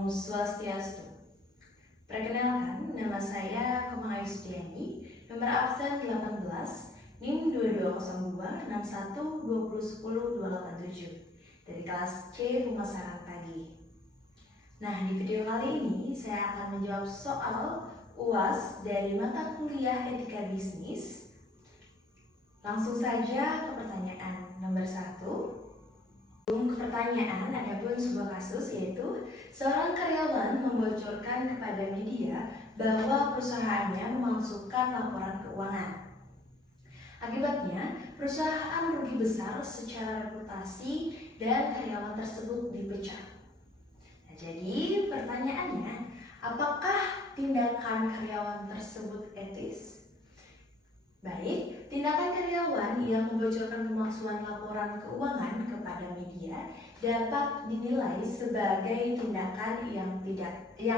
Om Swastiastu. Perkenalkan, nama saya Komang Ayu Sudiani, nomor absen 18, NIM 2202612010-287 dari kelas C Pemasaran Pagi. Nah, di video kali ini saya akan menjawab soal UAS dari mata kuliah Etika Bisnis. Langsung saja ke pertanyaan nomor 1. Ke pertanyaan, ada pun sebuah kasus, yaitu seorang karyawan membocorkan kepada media bahwa perusahaannya memasukkan laporan keuangan. Akibatnya, perusahaan rugi besar secara reputasi dan karyawan tersebut dipecat. Nah, jadi pertanyaannya, apakah tindakan karyawan tersebut etis? Baik, tindakan karyawan yang membocorkan pemalsuan laporan keuangan kepada media dapat dinilai sebagai tindakan yang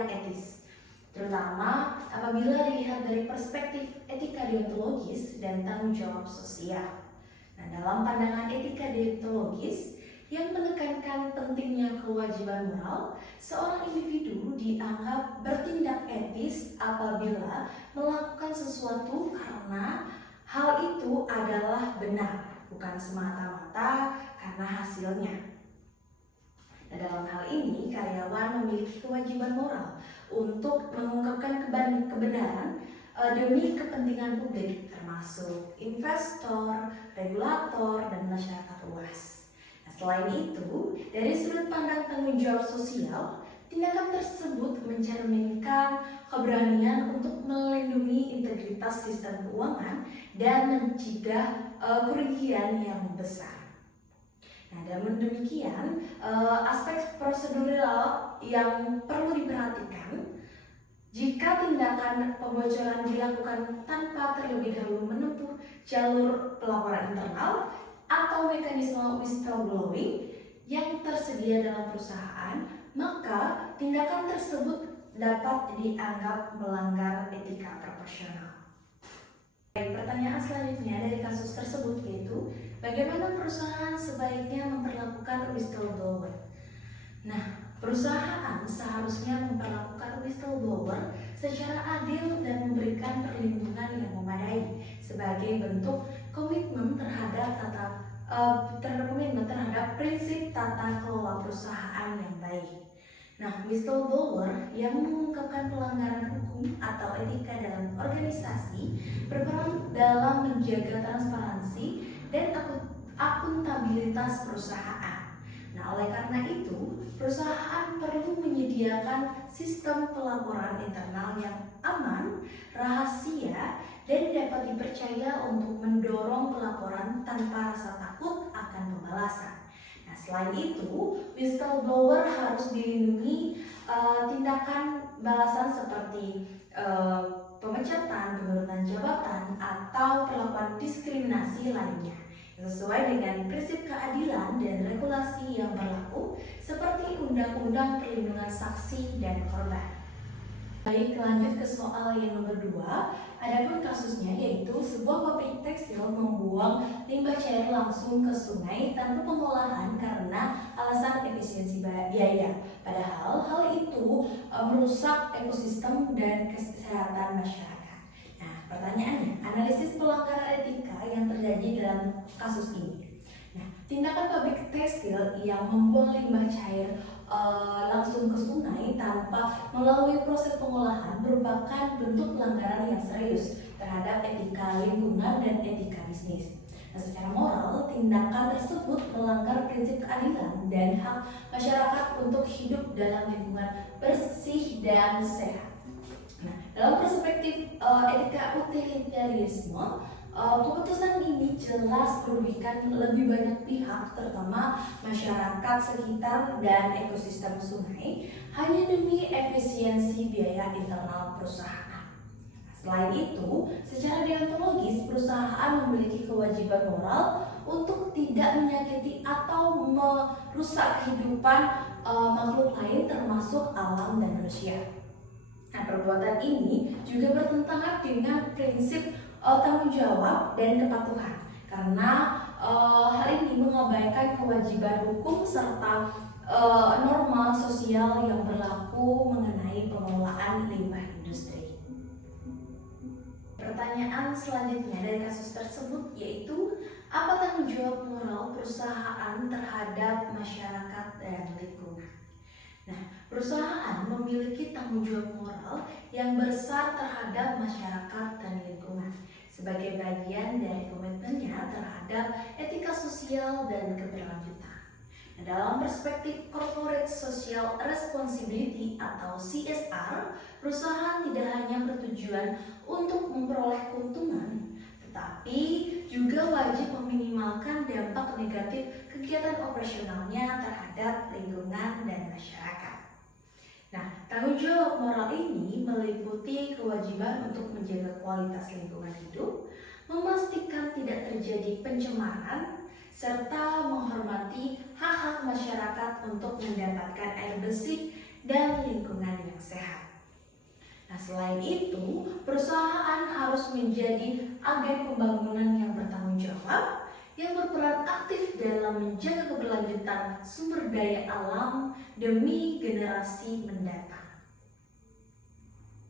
etis, terutama apabila dilihat dari perspektif etika deontologis dan tanggung jawab sosial. Nah, dalam pandangan etika deontologis yang menekankan pentingnya kewajiban moral, seorang individu dianggap bertindak etis apabila melakukan sesuatu karena hal itu adalah benar, bukan semata-mata karena hasilnya. Nah, dalam hal ini, karyawan memiliki kewajiban moral untuk mengungkapkan kebenaran demi kepentingan publik, termasuk investor, regulator, dan masyarakat luas. Selain itu, dari sudut pandang tanggung jawab sosial, tindakan tersebut mencerminkan keberanian untuk melindungi integritas sistem keuangan dan mencegah kerugian yang besar. Nah, namun demikian, aspek prosedural yang perlu diperhatikan jika tindakan pembocoran dilakukan tanpa terlebih dahulu menempuh jalur pelaporan internal atau mekanisme whistleblowing yang tersedia dalam perusahaan, maka tindakan tersebut dapat dianggap melanggar etika proporsional. Baik, pertanyaan selanjutnya dari kasus tersebut yaitu, bagaimana perusahaan sebaiknya memperlakukan whistleblower? Nah, perusahaan seharusnya memperlakukan whistleblower secara adil dan memberikan perlindungan yang memadai sebagai bentuk komitmen terhadap prinsip tata kelola perusahaan yang baik. Nah, whistleblower yang mengungkapkan pelanggaran hukum atau etika dalam organisasi berperan dalam menjaga transparansi dan akuntabilitas perusahaan. Nah, oleh karena itu, perusahaan perlu menyediakan sistem pelaporan internal yang aman, rahasia, dan dapat dipercaya untuk mendorong pelaporan tanpa rasa takut akan pembalasan. Nah, selain itu, whistleblower harus dilindungi tindakan balasan seperti pemecatan, penurunan jabatan, atau perlakuan diskriminasi lainnya sesuai dengan prinsip keadilan dan regulasi yang berlaku seperti Undang-Undang Perlindungan Saksi dan Korban. Baik, lanjut ke soal yang nomor 2. Adapun kasusnya yaitu sebuah pabrik tekstil membuang limbah cair langsung ke sungai tanpa pengolahan karena alasan efisiensi biaya. Padahal hal itu merusak ekosistem dan kesehatan masyarakat. Nah, pertanyaannya, analisis pelanggaran etika yang terjadi dalam kasus ini. Nah, tindakan pabrik tekstil yang membuang limbah cair langsung ke sungai tanpa melalui proses pengolahan merupakan bentuk pelanggaran yang serius terhadap etika lingkungan dan etika bisnis. Nah, secara moral, tindakan tersebut melanggar prinsip keadilan dan hak masyarakat untuk hidup dalam lingkungan bersih dan sehat. Nah, dalam perspektif etika utilitarisme, keputusan ini jelas merugikan lebih banyak pihak, terutama masyarakat sekitar dan ekosistem sungai, hanya demi efisiensi biaya internal perusahaan. Selain itu, secara deontologis, perusahaan memiliki kewajiban moral untuk tidak menyakiti atau merusak kehidupan makhluk lain termasuk alam dan manusia. Nah, perbuatan ini juga bertentangan dengan prinsip tanggung jawab dan kepatuhan karena hal ini mengabaikan kewajiban hukum serta norma sosial yang berlaku mengenai pengelolaan limbah industri. Pertanyaan selanjutnya dari kasus tersebut yaitu, apa tanggung jawab moral perusahaan terhadap masyarakat dan lingkungan? Nah, perusahaan memiliki tanggung jawab moral yang besar terhadap masyarakat dan lingkungan sebagai bagian dari komitmennya terhadap etika sosial dan keberlanjutan. Nah, dalam perspektif Corporate Social Responsibility atau CSR, perusahaan tidak hanya bertujuan untuk memperoleh keuntungan, tetapi juga wajib meminimalkan dampak negatif kegiatan operasionalnya terhadap lingkungan dan masyarakat. Nah, tanggung jawab moral ini meliputi kewajiban untuk menjaga kualitas lingkungan hidup, memastikan tidak terjadi pencemaran, serta menghormati hak-hak masyarakat untuk mendapatkan air bersih dan lingkungan yang sehat. Nah, selain itu, perusahaan harus menjadi agen pembangunan yang bertanggung jawab, yang berperan aktif dalam menjaga keberlanjutan sumber daya alam demi generasi mendatang.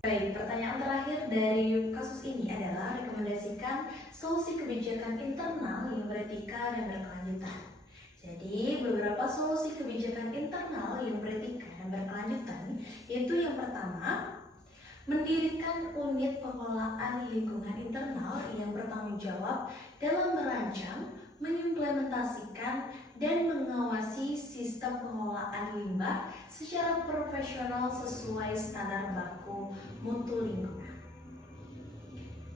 Baik, pertanyaan terakhir dari kasus ini adalah rekomendasikan solusi kebijakan internal yang beretika dan berkelanjutan. Jadi, beberapa solusi kebijakan internal yang beretika dan berkelanjutan yaitu yang pertama, mendirikan unit pengelolaan lingkungan internal yang bertanggung jawab dalam merancang, mengimplementasikan, dan mengawasi sistem pengelolaan limbah secara profesional sesuai standar baku mutu lingkungan.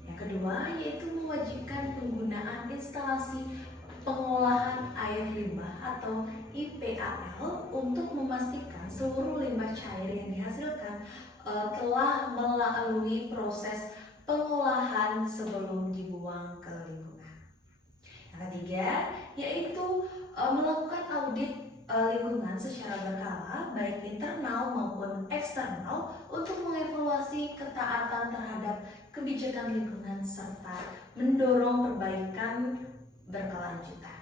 Yang kedua, yaitu mewajibkan penggunaan instalasi pengolahan air limbah atau IPAL untuk memastikan seluruh limbah cair yang dihasilkan telah melalui proses pengolahan sebelum dibuang ke lingkungan. Yang ketiga, yaitu melakukan audit lingkungan secara berkala, baik internal maupun eksternal, untuk mengevaluasi ketaatan terhadap kebijakan lingkungan serta mendorong perbaikan berkelanjutan.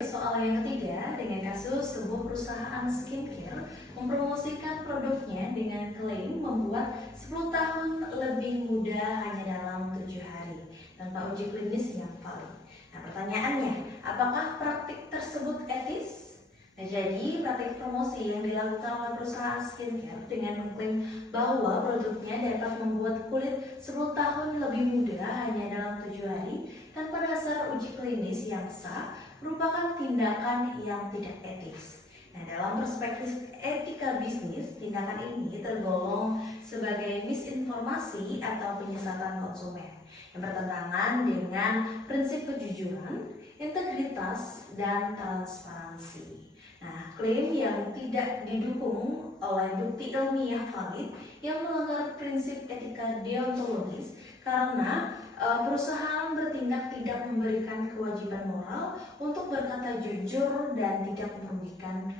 Soal yang ketiga, dengan kasus sebuah perusahaan skincare mempromosikan produknya dengan klaim membuat 10 tahun lebih muda hanya dalam 7 hari tanpa uji klinis yang valid. Nah, pertanyaannya, apakah praktik tersebut etis? Nah, jadi praktik promosi yang dilakukan oleh perusahaan skincare dengan mengklaim bahwa produknya dapat membuat kulit 10 tahun lebih muda hanya dalam 7 hari tanpa dasar uji klinis yang sah merupakan tindakan yang tidak etis. Nah, dalam perspektif etika bisnis, tindakan ini tergolong sebagai misinformasi atau penyesatan konsumen yang bertentangan dengan prinsip kejujuran, integritas, dan transparansi. Nah, klaim yang tidak didukung oleh bukti ilmiah valid yang melanggar prinsip etika deontologis karena perusahaan bertindak tidak memberikan kewajiban moral untuk berkata jujur dan tidak merugikan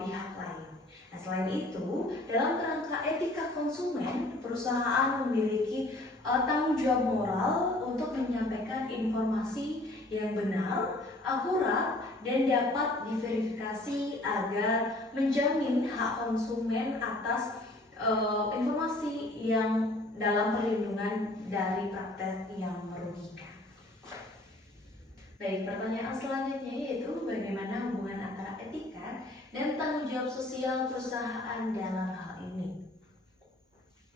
pihak lain. Nah, selain itu, dalam kerangka etika konsumen, perusahaan memiliki tanggung jawab moral untuk menyampaikan informasi yang benar, akurat, dan dapat diverifikasi agar menjamin hak konsumen atas informasi yang dalam perlindungan dari praktek yang merugikan. Baik, pertanyaan selanjutnya yaitu bagaimana hubungan antara etika dan tanggung jawab sosial perusahaan dalam hal ini.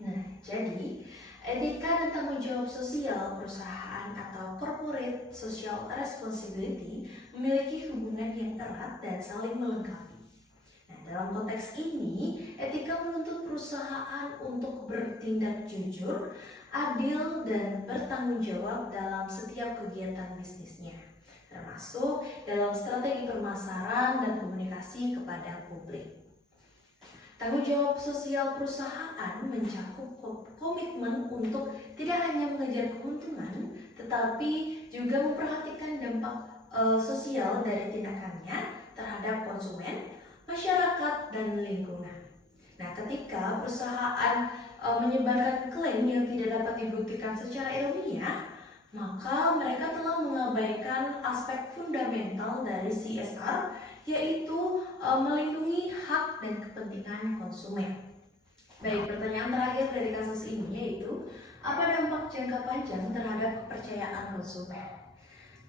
Nah, jadi etika dan tanggung jawab sosial perusahaan atau Corporate Social Responsibility memiliki hubungan yang erat dan saling melengkapi. Dalam konteks ini, etika menuntut perusahaan untuk bertindak jujur, adil, dan bertanggung jawab dalam setiap kegiatan bisnisnya, termasuk dalam strategi pemasaran dan komunikasi kepada publik. Tanggung jawab sosial perusahaan mencakup komitmen untuk tidak hanya mengejar keuntungan, tetapi juga memperhatikan dampak sosial dari tindakannya terhadap konsumen, masyarakat, dan lingkungan. Nah, ketika perusahaan menyebarkan klaim yang tidak dapat dibuktikan secara ilmiah, maka mereka telah mengabaikan aspek fundamental dari CSR yaitu melindungi hak dan kepentingan konsumen. Baik, pertanyaan terakhir dari kasus ini yaitu apa dampak jangka panjang terhadap kepercayaan konsumen?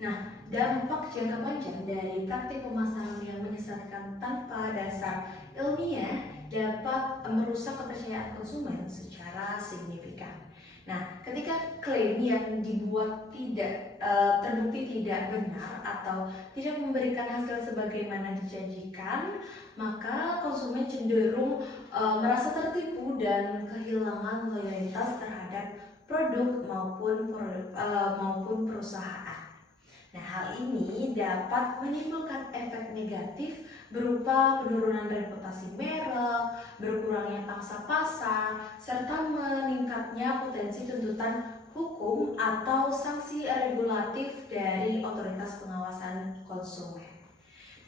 Nah, dampak jangka panjang dari praktik pemasaran yang menyesatkan tanpa dasar ilmiah dapat merusak kepercayaan konsumen secara signifikan. Nah, ketika klaim yang dibuat tidak terbukti tidak benar atau tidak memberikan hasil sebagaimana dijanjikan, maka konsumen cenderung merasa tertipu dan kehilangan loyalitas terhadap produk maupun perusahaan. Nah, hal ini dapat menimbulkan efek negatif berupa penurunan reputasi merek, berkurangnya pangsa pasar, serta meningkatnya potensi tuntutan hukum atau sanksi regulatif dari otoritas pengawasan konsumen.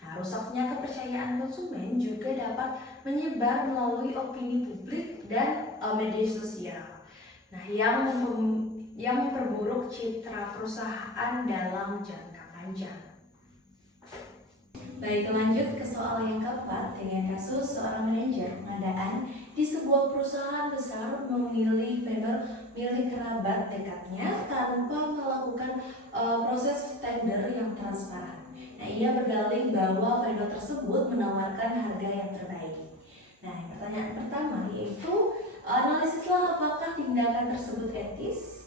Nah, rusaknya kepercayaan konsumen juga dapat menyebar melalui opini publik dan media sosial. Nah, yang memperburuk citra perusahaan dalam jangka panjang. Baik, lanjut ke soal yang keempat dengan kasus seorang manajer pengadaan di sebuah perusahaan besar memilih vendor milik kerabat dekatnya tanpa melakukan proses tender yang transparan. Nah, ia berdalih bahwa vendor tersebut menawarkan harga yang terbaik. Nah, pertanyaan pertama yaitu analisislah apakah tindakan tersebut etis.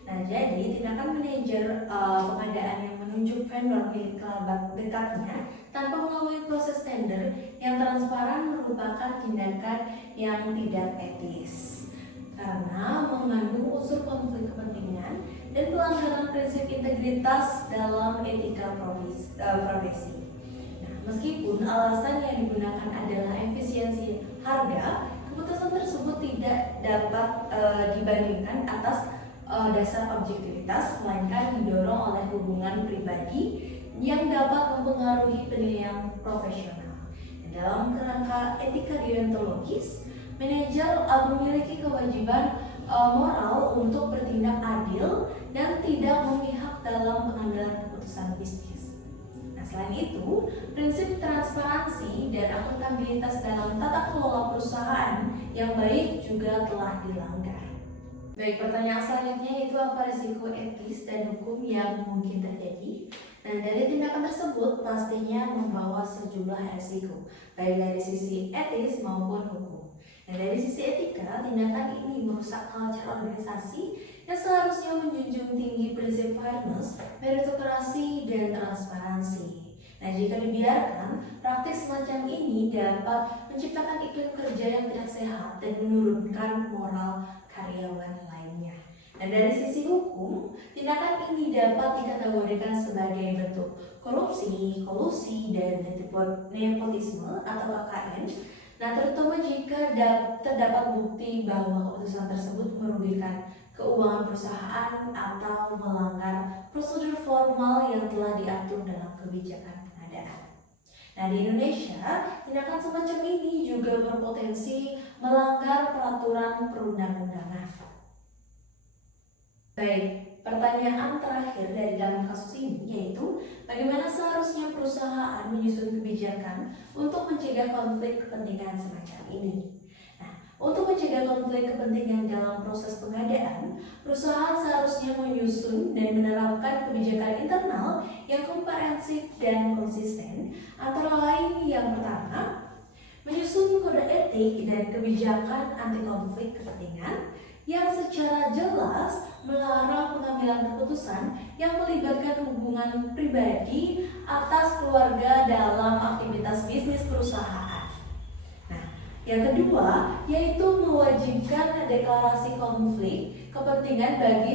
Nah, jadi tindakan manajer pengadaan yang menunjuk vendor milik kerabat dekatnya tanpa melalui proses tender yang transparan merupakan tindakan yang tidak etis karena mengandung unsur konflik kepentingan dan pelanggaran prinsip integritas dalam etika profesi. Nah, meskipun alasan yang digunakan adalah efisiensi harga, keputusan tersebut tidak dapat dibandingkan atas dasar objektivitas, melainkan didorong oleh hubungan pribadi yang dapat mempengaruhi penilaian profesional. Dalam kerangka etika deontologis, manajer memiliki kewajiban moral untuk bertindak adil dan tidak memihak dalam pengambilan keputusan bisnis. Nah, selain itu, prinsip transparansi dan akuntabilitas dalam tata kelola perusahaan yang baik juga telah dilanggar. Baik, pertanyaan selanjutnya itu apa risiko etis dan hukum yang mungkin terjadi? Nah, dari tindakan tersebut pastinya membawa sejumlah risiko, baik dari sisi etis maupun hukum. Nah, dari sisi etika, tindakan ini merusak culture organisasi yang seharusnya menjunjung tinggi prinsip fairness, meritokrasi, dan transparansi. Nah, jika dibiarkan, praktik semacam ini dapat menciptakan iklim kerja yang tidak sehat dan menurunkan moral karyawan lainnya. Dan dari sisi hukum, tindakan ini dapat dikategorikan sebagai bentuk korupsi, kolusi, dan nepotisme atau KKN. Nah, terutama jika terdapat bukti bahwa keputusan tersebut merugikan keuangan perusahaan atau melanggar prosedur formal yang telah diatur dalam kebijakan pengadaan. Nah, di Indonesia, tindakan semacam ini juga berpotensi melanggar peraturan perundang-undangan. Baik, pertanyaan terakhir dari dalam kasus ini yaitu bagaimana seharusnya perusahaan menyusun kebijakan untuk mencegah konflik kepentingan semacam ini. Nah, untuk mencegah konflik kepentingan dalam proses pengadaan, perusahaan seharusnya menyusun dan menerapkan kebijakan internal yang komprehensif dan konsisten. Antara lain yang pertama, menyusun kode etik dan kebijakan anti konflik kepentingan yang secara jelas melarang pengambilan keputusan yang melibatkan hubungan pribadi atas keluarga dalam aktivitas bisnis perusahaan. Nah, yang kedua yaitu mewajibkan deklarasi konflik kepentingan bagi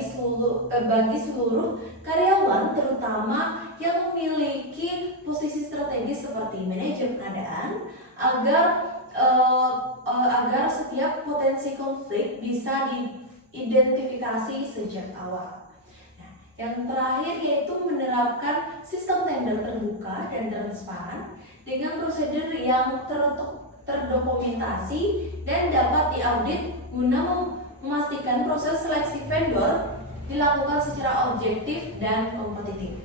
seluruh karyawan, terutama yang memiliki posisi strategis seperti manajer pengadaan, agar setiap potensi konflik bisa diidentifikasi sejak awal. Nah, yang terakhir yaitu menerapkan sistem tender terbuka dan transparan dengan prosedur yang terdokumentasi dan dapat diaudit guna memastikan proses seleksi vendor dilakukan secara objektif dan kompetitif.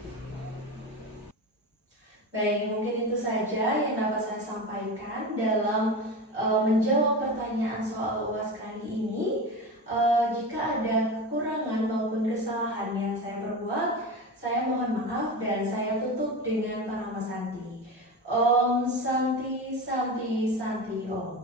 Baik, mungkin itu saja yang dapat saya sampaikan dalam menjawab pertanyaan soal UAS kali ini. Jika ada kekurangan maupun kesalahan yang saya perbuat, saya mohon maaf dan saya tutup dengan Parama Santi. Om Santi Santi Santi Om.